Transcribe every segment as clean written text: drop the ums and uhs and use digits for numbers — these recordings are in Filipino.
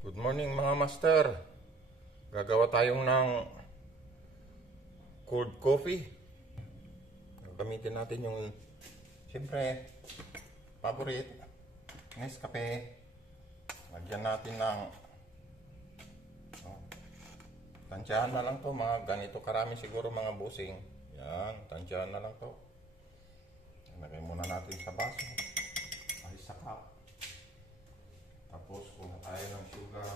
Good morning mga master. Gagawa tayong ng cold coffee. Gamitin natin yung siyempre favorite Nescafe. Lagyan natin ng tansyahan na lang to, mga ganito karami siguro mga busing. Yan, tansyahan na lang to. Lagay muna natin sa baso ay sa cup. Tapos kuha tayo ng sugar.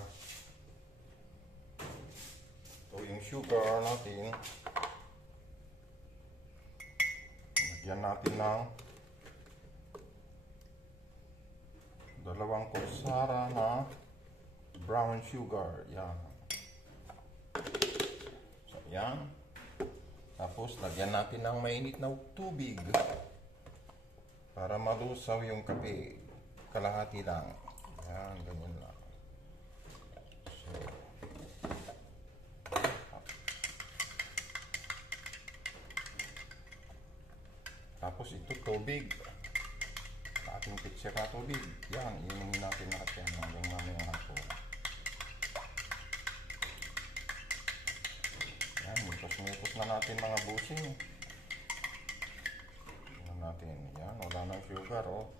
Ito yung sugar natin. Lagyan natin ng 2 kutsara na brown sugar. Yan. So, yan. Tapos lagyan natin ng mainit na tubig para malusaw yung kape. Kalahati lang. Yan, ganyan lang. So, tapos ito tubig. Ating pitcher na tubig. Yan, inumin natin lahat yan hanggang mamayang hapon. Yan, mipos na natin mga busing. Yan natin. Yan, wala nang sugar, oh.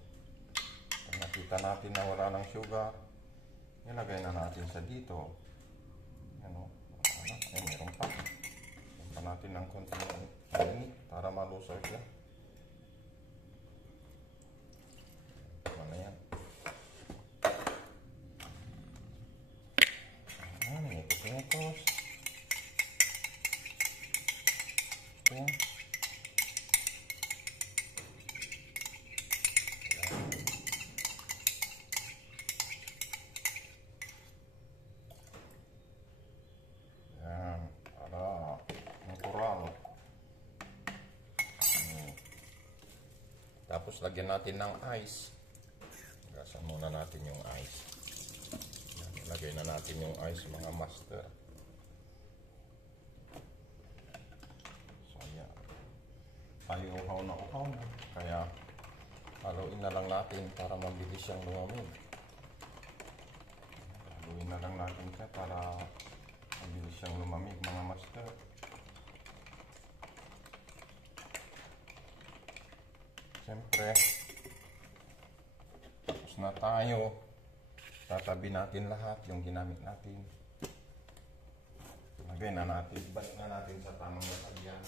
Nakita natin na wala ng sugar. Ilagay na natin sa dito. Ano? Ay, meron pa. Meron pa natin ng konting mainit para malusaw siya. Ano yan? Ayan, ipos-ipos. Ayan. Tapos lagyan natin ng ice. Gasan muna natin yung ice. Lagay na natin yung ice mga master. So yan. Tayo uhaw na. Kaya haluin na lang natin para mabilis siyang lumamig. Haluin na lang natin siya para mabilis siyang lumamig mga master. Siyempre, tapos na tayo. Tatabi natin lahat yung ginamit natin. Lagay na natin, balik na natin sa tamang lalagyan.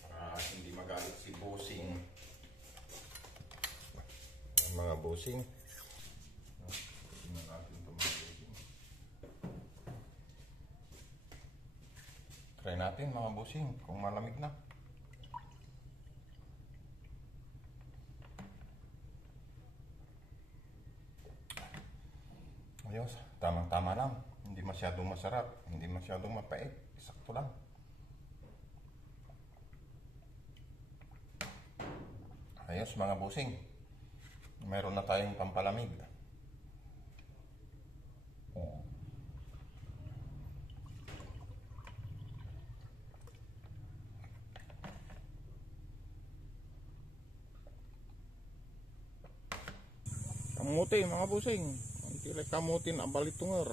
Para hindi magalit si bossing. Mga bossing. Try natin mga busing kung malamig na. Ayos, tamang-tama lang. Hindi masyadong masarap, hindi masyadong mapait. Sakto lang. Ayos mga busing. Meron na tayong pampalamig. Kamuti mga busing. Ang tilay kamutin ang balitungar.